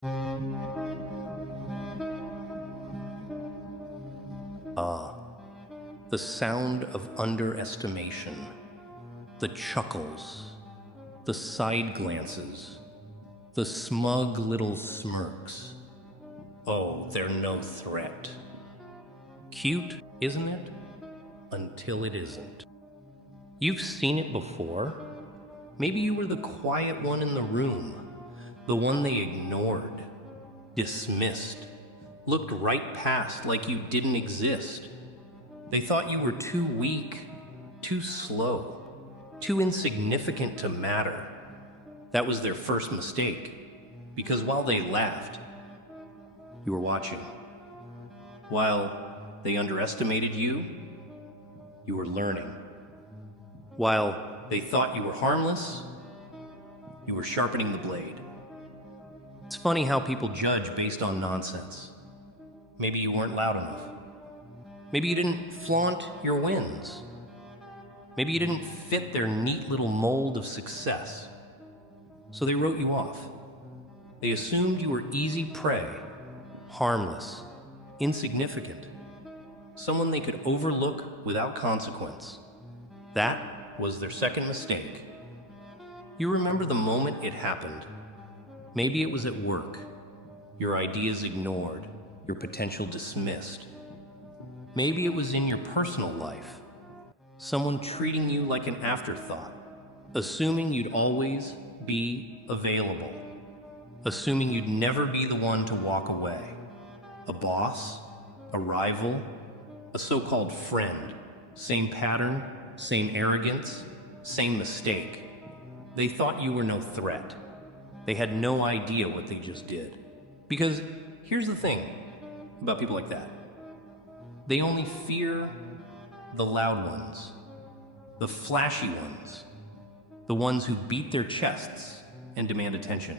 Ah, the sound of underestimation, the chuckles, the side glances, the smug little smirks. Oh, they're no threat. Cute, isn't it? Until it isn't. You've seen it before. Maybe you were the quiet one in the room, the one they ignored, dismissed, looked right past like you didn't exist. They thought you were too weak, too slow, too insignificant to matter. That was their first mistake, because while they laughed, you were watching. While they underestimated you, you were learning. While they thought you were harmless, you were sharpening the blade. It's funny how people judge based on nonsense. Maybe you weren't loud enough. Maybe you didn't flaunt your wins. Maybe you didn't fit their neat little mold of success. So they wrote you off. They assumed you were easy prey, harmless, insignificant, someone they could overlook without consequence. That was their second mistake. You remember the moment it happened. Maybe it was at work, your ideas ignored, your potential dismissed. Maybe it was in your personal life, someone treating you like an afterthought, assuming you'd always be available, assuming you'd never be the one to walk away. A boss, a rival, a so-called friend, same pattern, same arrogance, same mistake. They thought you were no threat. They had no idea what they just did. Because here's the thing about people like that. They only fear the loud ones, the flashy ones, the ones who beat their chests and demand attention.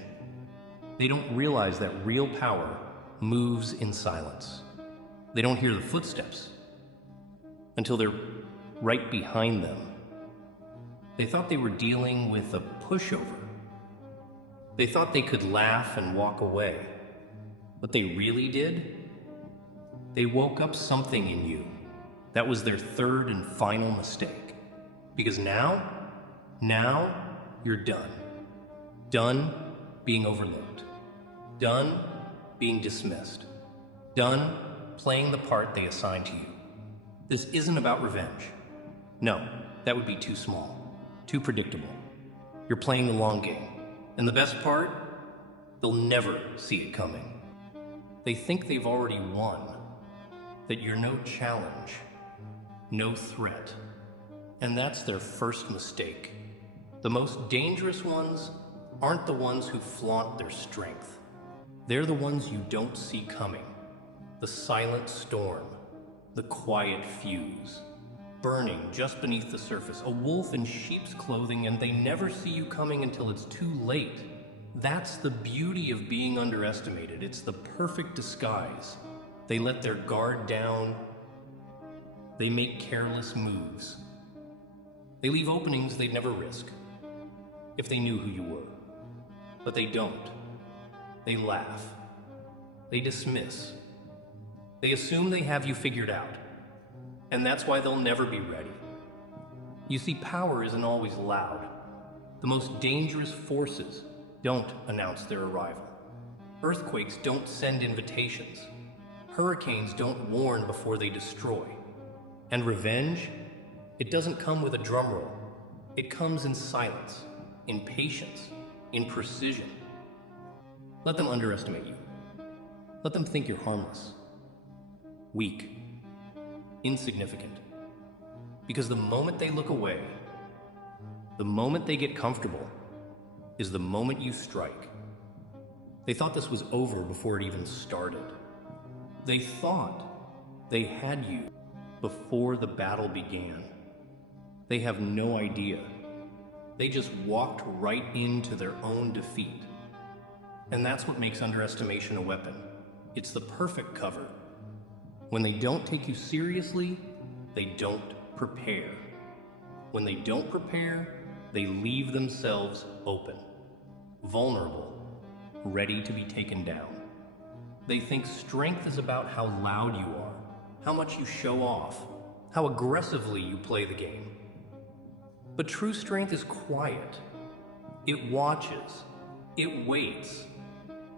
They don't realize that real power moves in silence. They don't hear the footsteps until they're right behind them. They thought they were dealing with a pushover. They thought they could laugh and walk away. What they really did? They woke up something in you. That was their third and final mistake. Because now you're done. Done being overlooked. Done being dismissed. Done playing the part they assigned to you. This isn't about revenge. No, that would be too small, too predictable. You're playing the long game. And the best part? They'll never see it coming. They think they've already won, that you're no challenge, no threat. And that's their first mistake. The most dangerous ones aren't the ones who flaunt their strength. They're the ones you don't see coming. The silent storm, the quiet fuse, burning just beneath the surface, a wolf in sheep's clothing, and they never see you coming until it's too late. That's the beauty of being underestimated. It's the perfect disguise. They let their guard down. They make careless moves. They leave openings they'd never risk, if they knew who you were. But they don't. They laugh. They dismiss. They assume they have you figured out. And that's why they'll never be ready. You see, power isn't always loud. The most dangerous forces don't announce their arrival. Earthquakes don't send invitations. Hurricanes don't warn before they destroy. And revenge? It doesn't come with a drum roll. It comes in silence, in patience, in precision. Let them underestimate you. Let them think you're harmless, weak, insignificant. Because the moment they look away, the moment they get comfortable, is the moment you strike. They thought this was over before it even started. They thought they had you before the battle began. They have no idea. They just walked right into their own defeat. And that's what makes underestimation a weapon. It's the perfect cover. When they don't take you seriously, they don't prepare. When they don't prepare, they leave themselves open, vulnerable, ready to be taken down. They think strength is about how loud you are, how much you show off, how aggressively you play the game. But true strength is quiet. It watches. It waits.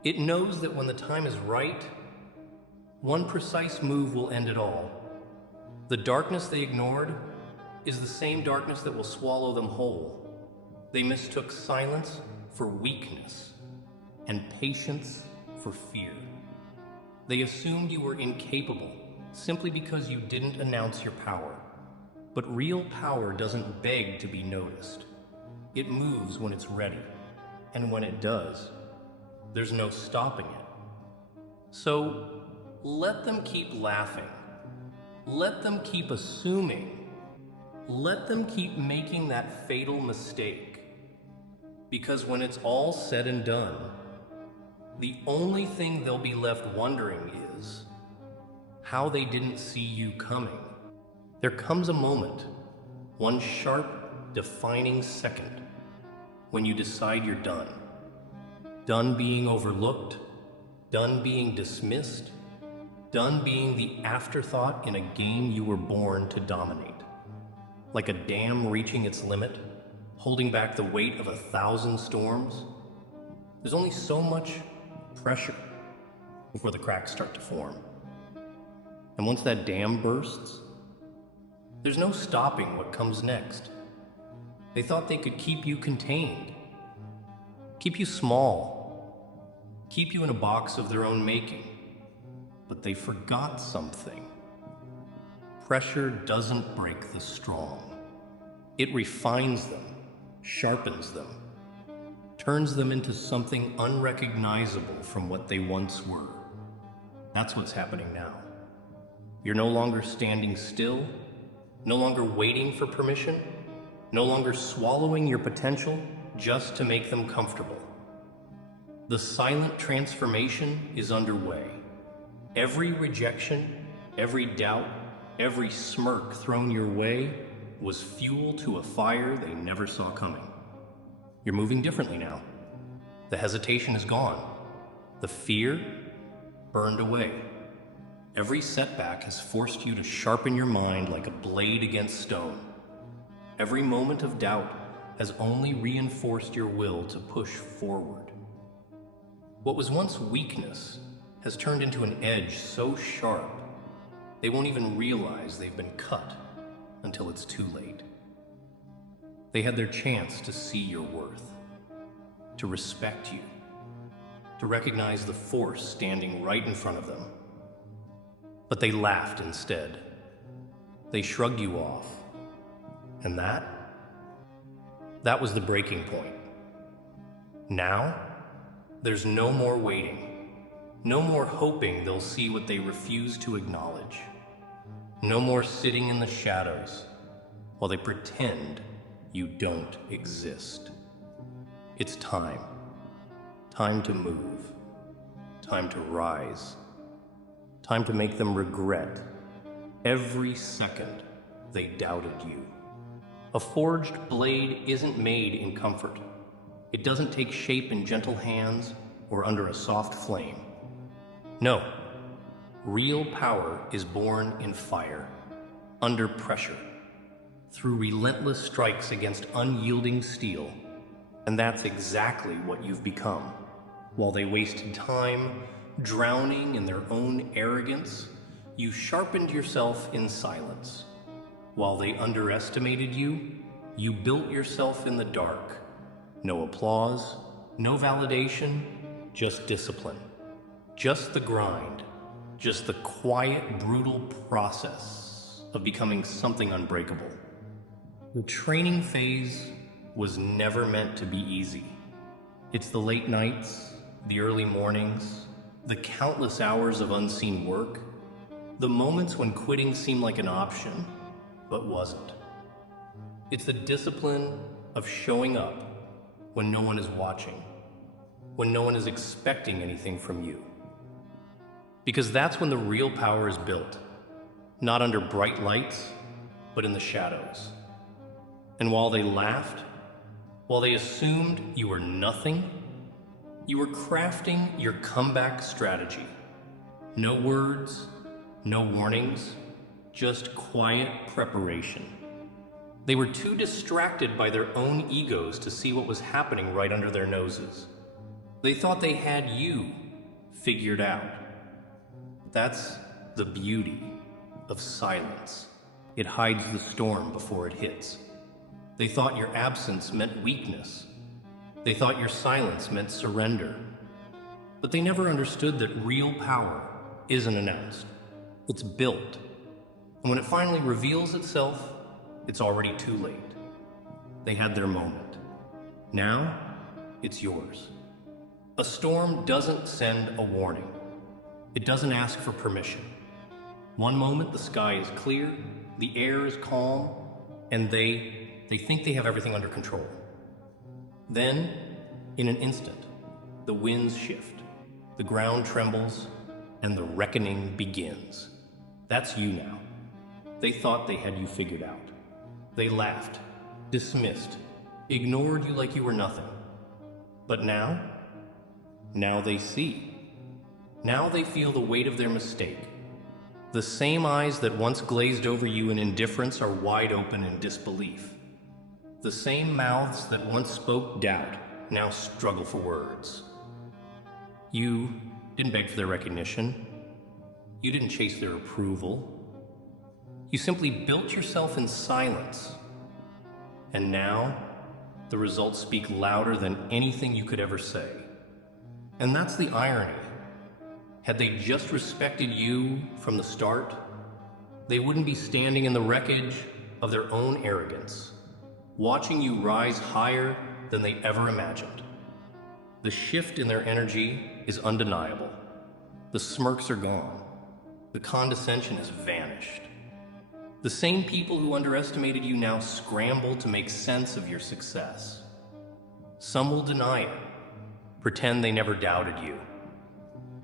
It knows that when the time is right, one precise move will end it all. The darkness they ignored is the same darkness that will swallow them whole. They mistook silence for weakness and patience for fear. They assumed you were incapable simply because you didn't announce your power. But real power doesn't beg to be noticed. It moves when it's ready, and when it does, there's no stopping it. So let them keep laughing. Let them keep assuming. Let them keep making that fatal mistake. Because when it's all said and done, the only thing they'll be left wondering is how they didn't see you coming. There comes a moment, one sharp, defining second, when you decide you're done. Done being overlooked, done being dismissed, done being the afterthought in a game you were born to dominate. Like a dam reaching its limit, holding back the weight of 1,000 storms, there's only so much pressure before the cracks start to form. And once that dam bursts, there's no stopping what comes next. They thought they could keep you contained, keep you small, keep you in a box of their own making. But they forgot something. Pressure doesn't break the strong. It refines them, sharpens them, turns them into something unrecognizable from what they once were. That's what's happening now. You're no longer standing still, no longer waiting for permission, no longer swallowing your potential just to make them comfortable. The silent transformation is underway. Every rejection, every doubt, every smirk thrown your way was fuel to a fire they never saw coming. You're moving differently now. The hesitation is gone. The fear burned away. Every setback has forced you to sharpen your mind like a blade against stone. Every moment of doubt has only reinforced your will to push forward. What was once weakness has turned into an edge so sharp, they won't even realize they've been cut until it's too late. They had their chance to see your worth, to respect you, to recognize the force standing right in front of them. But they laughed instead. They shrugged you off. And that was the breaking point. Now, there's no more waiting. No more hoping they'll see what they refuse to acknowledge. No more sitting in the shadows while they pretend you don't exist. It's time. Time to move. Time to rise. Time to make them regret every second they doubted you. A forged blade isn't made in comfort. It doesn't take shape in gentle hands or under a soft flame. No, real power is born in fire, under pressure, through relentless strikes against unyielding steel. And that's exactly what you've become. While they wasted time drowning in their own arrogance, you sharpened yourself in silence. While they underestimated you, you built yourself in the dark. No applause, no validation, just discipline. Just the grind, just the quiet, brutal process of becoming something unbreakable. The training phase was never meant to be easy. It's the late nights, the early mornings, the countless hours of unseen work, the moments when quitting seemed like an option, but wasn't. It's the discipline of showing up when no one is watching, when no one is expecting anything from you. Because that's when the real power is built, not under bright lights, but in the shadows. And while they laughed, while they assumed you were nothing, You were crafting your comeback strategy. No words, no warnings, just quiet preparation. They were too distracted by their own egos to see what was happening right under their noses. They thought they had you figured out. That's the beauty of silence. It hides the storm before it hits. They thought your absence meant weakness. They thought your silence meant surrender. But they never understood that real power isn't announced. It's built. And when it finally reveals itself, it's already too late. They had their moment. Now, it's yours. A storm doesn't send a warning. It doesn't ask for permission. One moment the sky is clear, the air is calm, and they think they have everything under control. Then, in an instant, the winds shift, the ground trembles, and the reckoning begins. That's you now. They thought they had you figured out. They laughed, dismissed, ignored you like you were nothing. But now they see. Now they feel the weight of their mistake. The same eyes that once glazed over you in indifference are wide open in disbelief. The same mouths that once spoke doubt now struggle for words. You didn't beg for their recognition. You didn't chase their approval. You simply built yourself in silence. And now, the results speak louder than anything you could ever say. And that's the irony. Had they just respected you from the start, they wouldn't be standing in the wreckage of their own arrogance, watching you rise higher than they ever imagined. The shift in their energy is undeniable. The smirks are gone. The condescension has vanished. The same people who underestimated you now scramble to make sense of your success. Some will deny it, pretend they never doubted you.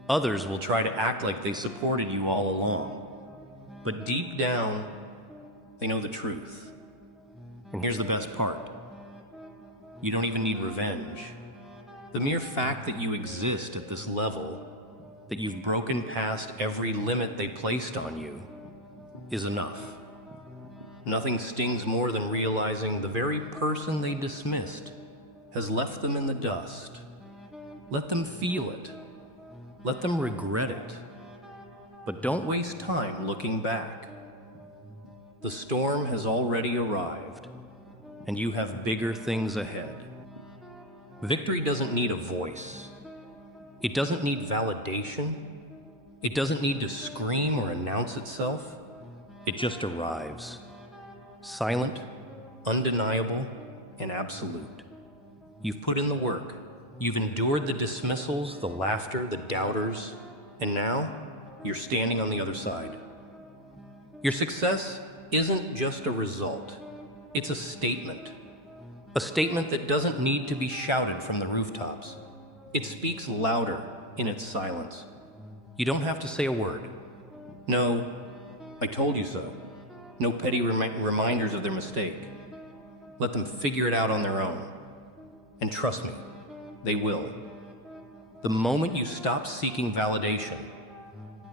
Others will try to act like they supported you all along. But deep down, they know the truth. And here's the best part. You don't even need revenge. The mere fact that you exist at this level, that you've broken past every limit they placed on you, is enough. Nothing stings more than realizing the very person they dismissed has left them in the dust. Let them feel it. Let them regret it. But don't waste time looking back. The storm has already arrived, and you have bigger things ahead. Victory doesn't need a voice. It doesn't need validation. It doesn't need to scream or announce itself. It just arrives. Silent, undeniable, and absolute. You've put in the work. You've endured the dismissals, the laughter, the doubters, and now you're standing on the other side. Your success isn't just a result. It's a statement. A statement that doesn't need to be shouted from the rooftops. It speaks louder in its silence. You don't have to say a word. No, I told you so. No petty reminders of their mistake. Let them figure it out on their own. And trust me, they will. The moment you stop seeking validation,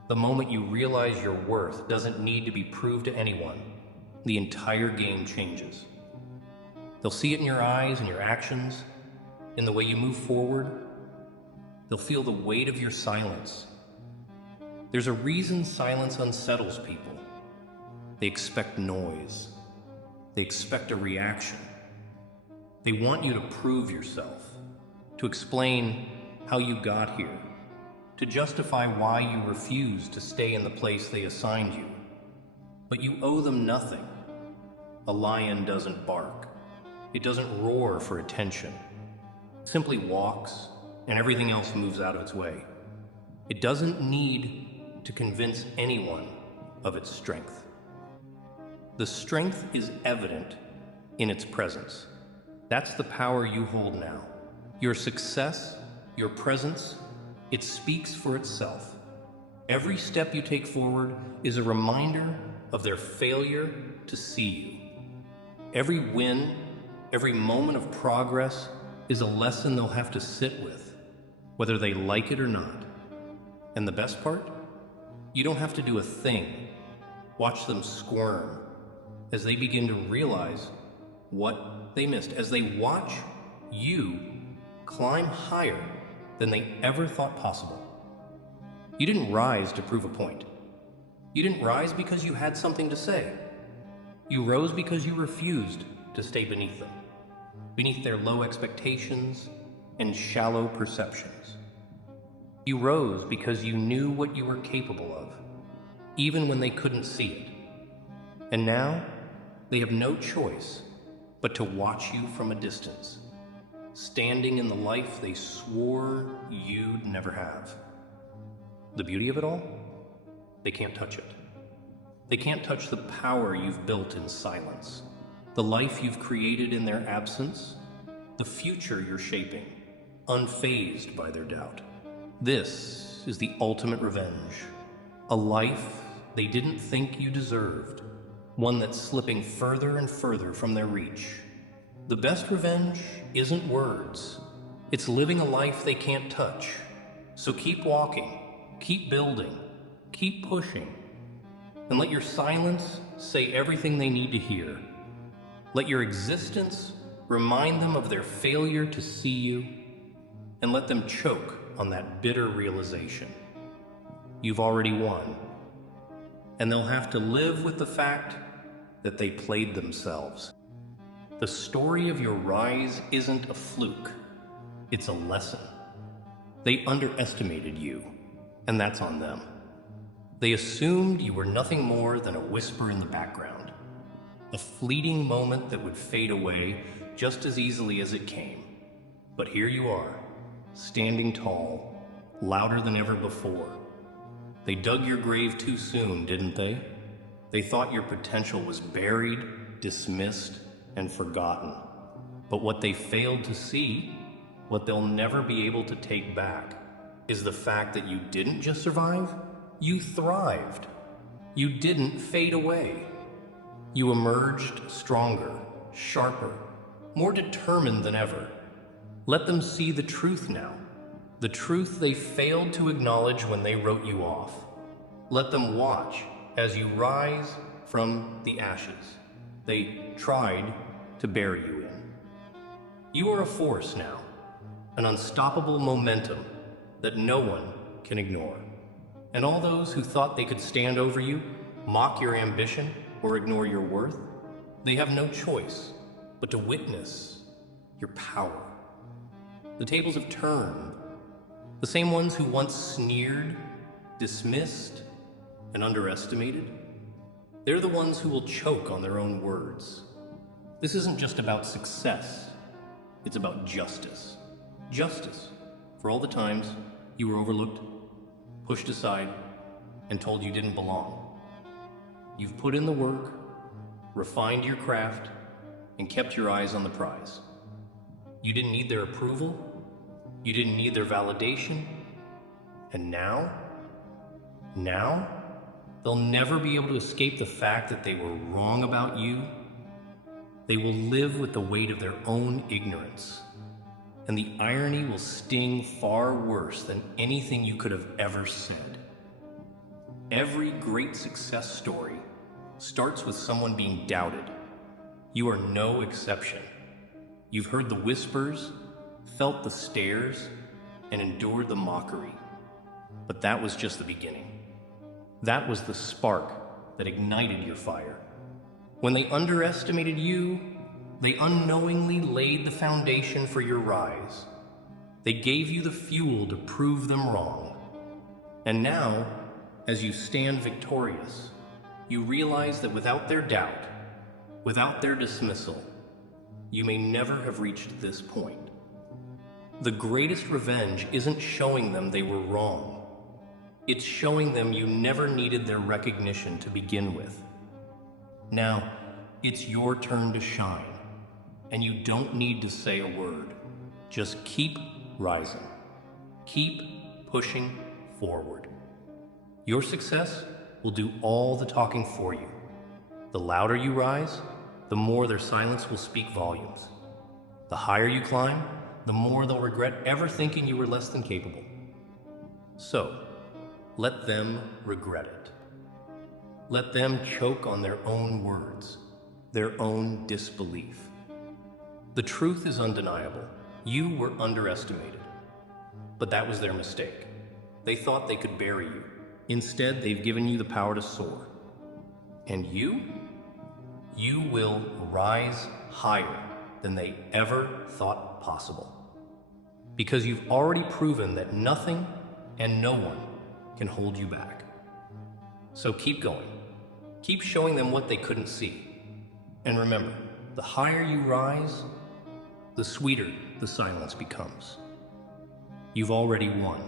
the moment you realize your worth doesn't need to be proved to anyone, the entire game changes. They'll see it in your eyes and your actions, in the way you move forward. They'll feel the weight of your silence. There's a reason silence unsettles people. They expect noise. They expect a reaction. They want you to prove yourself, to explain how you got here, to justify why you refused to stay in the place they assigned you. But you owe them nothing. A lion doesn't bark. It doesn't roar for attention. It simply walks, and everything else moves out of its way. It doesn't need to convince anyone of its strength. The strength is evident in its presence. That's the power you hold now. Your success, your presence, it speaks for itself. Every step you take forward is a reminder of their failure to see you. Every win, every moment of progress is a lesson they'll have to sit with. whether they like it or not. And the best part? You don't have to do a thing. Watch them squirm as they begin to realize what they missed, as they watch you climb higher than they ever thought possible. You didn't rise to prove a point. You didn't rise because you had something to say. You rose because you refused to stay beneath them, beneath their low expectations and shallow perceptions. You rose because you knew what you were capable of, even when they couldn't see it. And now, they have no choice but to watch you from a distance, standing in the life they swore you'd never have. The beauty of it all? They can't touch it. They can't touch the power you've built in silence, the life you've created in their absence, the future you're shaping, unfazed by their doubt. This is the ultimate revenge, a life they didn't think you deserved, one that's slipping further and further from their reach. The best revenge isn't words. It's living a life they can't touch. So keep walking, keep building, keep pushing, and let your silence say everything they need to hear. Let your existence remind them of their failure to see you, and let them choke on that bitter realization. You've already won, and they'll have to live with the fact that they played themselves. The story of your rise isn't a fluke, it's a lesson. They underestimated you, and that's on them. They assumed you were nothing more than a whisper in the background, a fleeting moment that would fade away just as easily as it came. But here you are, standing tall, louder than ever before. They dug your grave too soon, didn't they? They thought your potential was buried, dismissed, and forgotten. But what they failed to see, what they'll never be able to take back, is the fact that you didn't just survive, you thrived. You didn't fade away. You emerged stronger, sharper, more determined than ever. Let them see the truth now, the truth they failed to acknowledge when they wrote you off. Let them watch as you rise from the ashes they tried to bury you in. You are a force now, an unstoppable momentum that no one can ignore. And all those who thought they could stand over you, mock your ambition, or ignore your worth, they have no choice but to witness your power. The tables have turned. The same ones who once sneered, dismissed, and underestimated, they're the ones who will choke on their own words. This isn't just about success, it's about justice. Justice for all the times you were overlooked, pushed aside, and told you didn't belong. You've put in the work, refined your craft, and kept your eyes on the prize. You didn't need their approval, you didn't need their validation, and now, they'll never be able to escape the fact that they were wrong about you. They will live with the weight of their own ignorance, and the irony will sting far worse than anything you could have ever said. Every great success story starts with someone being doubted. You are no exception. You've heard the whispers, felt the stares, and endured the mockery. But that was just the beginning. That was the spark that ignited your fire. When they underestimated you, they unknowingly laid the foundation for your rise. They gave you the fuel to prove them wrong. And now, as you stand victorious, you realize that without their doubt, without their dismissal, you may never have reached this point. The greatest revenge isn't showing them they were wrong. It's showing them you never needed their recognition to begin with. Now, it's your turn to shine, and you don't need to say a word. Just keep rising. Keep pushing forward. Your success will do all the talking for you. The louder you rise, the more their silence will speak volumes. The higher you climb, the more they'll regret ever thinking you were less than capable. So, let them regret it. Let them choke on their own words, their own disbelief. The truth is undeniable. You were underestimated. But that was their mistake. They thought they could bury you. Instead, they've given you the power to soar. And you will rise higher than they ever thought possible. Because you've already proven that nothing and no one can hold you back. So keep going. Keep showing them what they couldn't see. And remember, the higher you rise, the sweeter the silence becomes. You've already won.